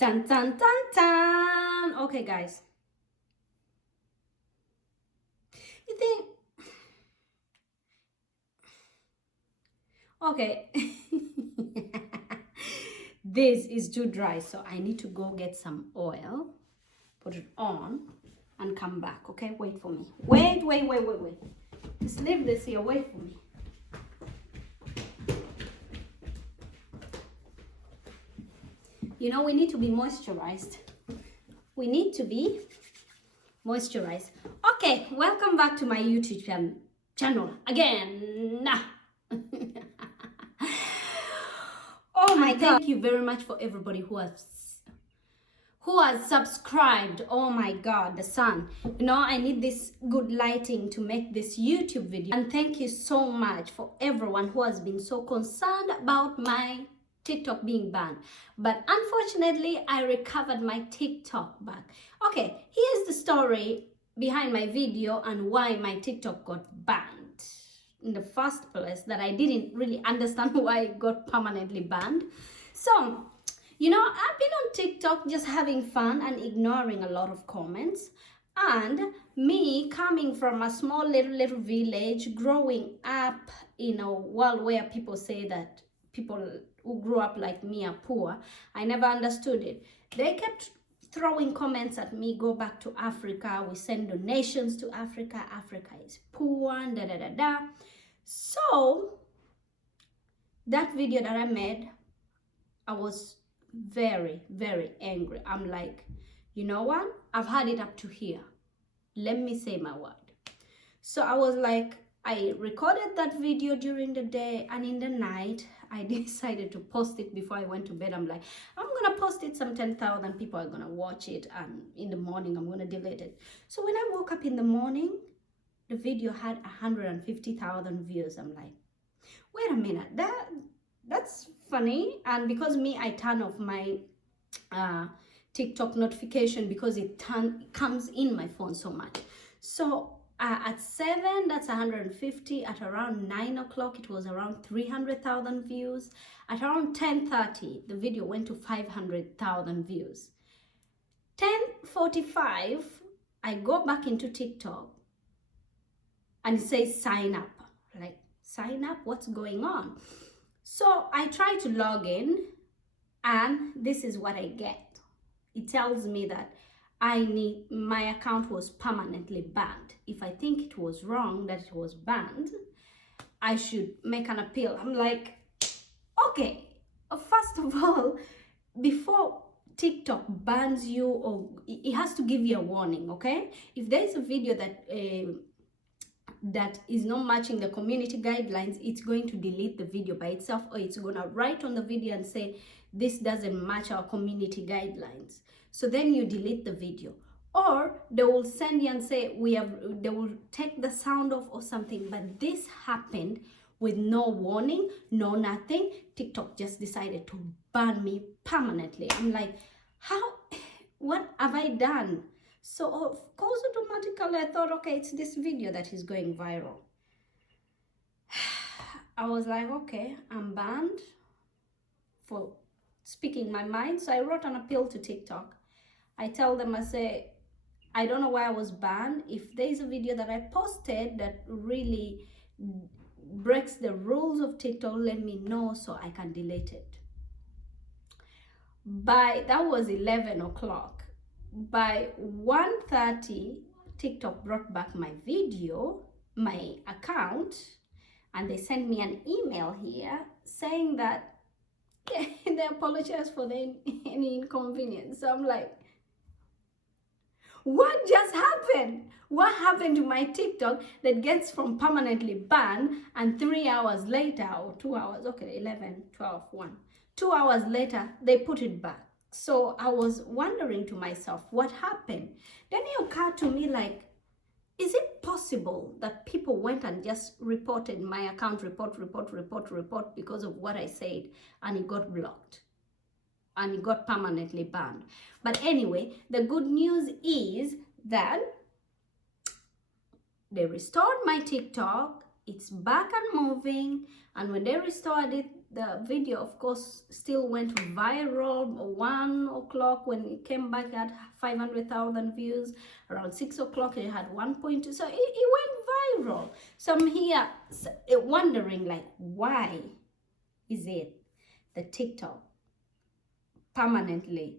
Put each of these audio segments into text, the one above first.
Dun, dun, dun, dun. Okay, guys. You think... Okay. This is too dry, so I need to go get some oil, put it on, and come back. Okay, wait for me. Wait. Just leave this here. Wait for me. You know, we need to be moisturized. We need to be moisturized. Okay, welcome back to my YouTube channel again. Oh my God. Thank you very much for everybody who has subscribed. Oh my God, the sun. You know, I need this good lighting to make this YouTube video. And thank you so much for everyone who has been so concerned about my TikTok being banned. But unfortunately, I recovered my TikTok back. Okay, here's the story behind my video and why my TikTok got banned in the first place, that I didn't really understand why it got permanently banned. So, you know, I've been on TikTok just having fun and ignoring a lot of comments. And me coming from a small little village, growing up in a world where people say that people who grew up like me are poor, I never understood it. They kept throwing comments at me, go back to Africa, we send donations to Africa, Africa is poor, and da da da da. So that video that I made, I was very angry. I'm like, you know what, I've had it up to here, let me say my word. So I was like, I recorded that video during the day, and in the night I decided to post it before I went to bed. I'm like, I'm gonna post it, some 10,000 people are gonna watch it, and in the morning I'm gonna delete it. So when I woke up in the morning, the video had 150,000 views. I'm like, wait a minute, that's funny. And because me, I turn off my TikTok notification because it comes in my phone so much. So at 7, that's 150. At around 9 o'clock, it was around 300,000 views. At around 10:30, the video went to 500,000 views. 10:45, I go back into TikTok and it says sign up. Like, sign up? What's going on? So I try to log in, and this is what I get. It tells me that my account was permanently banned. If I think it was wrong that it was banned, I should make an appeal. I'm like, okay, first of all, before TikTok bans you, or it has to give you a warning, okay? If there is a video that is not matching the community guidelines, it's going to delete the video by itself, or it's going to write on the video and say, this doesn't match our community guidelines. So then you delete the video, or they will send you and say, they will take the sound off or something. But this happened with no warning, no nothing. TikTok just decided to ban me permanently. I'm like, what have I done? So of course, automatically I thought, okay, it's this video that is going viral. I was like, okay, I'm banned for speaking my mind. So I wrote an appeal to TikTok. I tell them, I say, I don't know why I was banned. If there's a video that I posted that really breaks the rules of TikTok, let me know so I can delete it. That was 11 o'clock. By 1:30, TikTok brought back my video, my account, and they sent me an email here saying that they apologize for any inconvenience. So I'm like, what just happened? What happened to my TikTok that gets from permanently banned, and 3 hours later, or 2 hours, okay, 11, 12, 1, 2 hours later, they put it back. So I was wondering to myself, what happened? Then it occurred to me, like, is it possible that people went and just reported my account, report because of what I said, and it got blocked and it got permanently banned? But anyway, the good news is that they restored my TikTok. It's back and moving, and when they restored it, the video, of course, still went viral. 1 o'clock, when it came back, it had 500,000 views. Around 6 o'clock, it had 1.2. So it went viral. So I'm here wondering, like, why is it that TikTok permanently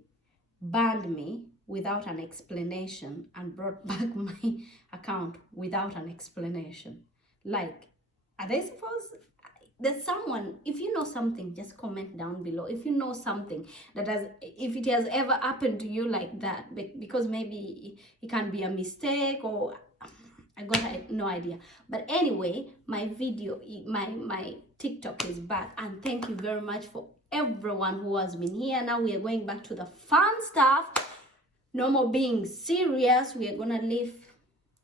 banned me without an explanation and brought back my account without an explanation? Like, are they supposed, there's someone, if you know something, just comment down below. If you know something that has, if it has ever happened to you like that, because maybe it can be a mistake, or I got no idea. But anyway, my video, my TikTok is back, and thank you very much for everyone who has been here. Now we are going back to the fun stuff. No more being serious. We are gonna leave,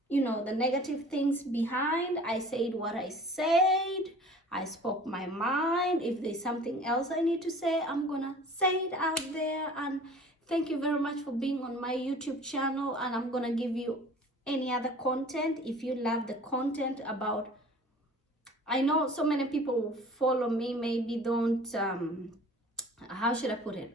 you know, the negative things behind. I said what I said. I spoke my mind. If there's something else I need to say, I'm gonna say it out there. And thank you very much for being on my YouTube channel. And I'm gonna give you any other content if you love the content about, I know so many people who follow me maybe don't how should I put it?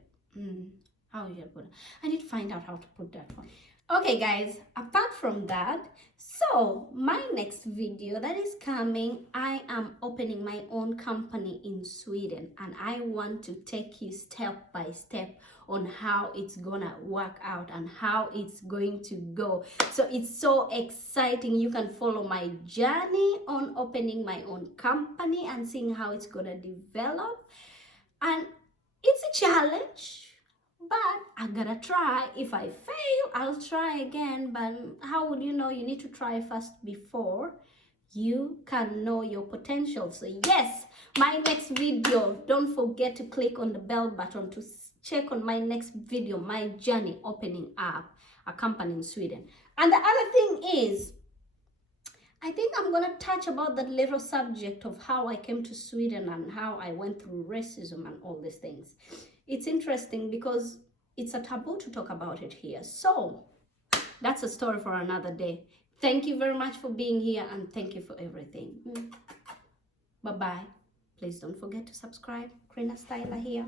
How should I put it? I need to find out how to put that one. Okay guys, apart from that, so my next video that is coming, I am opening my own company in Sweden, and I want to take you step by step on how it's gonna work out and how it's going to go. So it's so exciting. You can follow my journey on opening my own company and seeing how it's gonna develop. And it's a challenge, but I gotta try. If I fail, I'll try again. But how would you know? You need to try first before you can know your potential. So yes, my next video, don't forget to click on the bell button to check on my next video, my journey opening up a company in Sweden. And the other thing is, I think I'm gonna touch about that little subject of how I came to Sweden and how I went through racism and all these things. It's interesting because it's a taboo to talk about it here. So that's a story for another day. Thank you very much for being here, and thank you for everything. Bye-bye. Please don't forget to subscribe. Krina Styler here.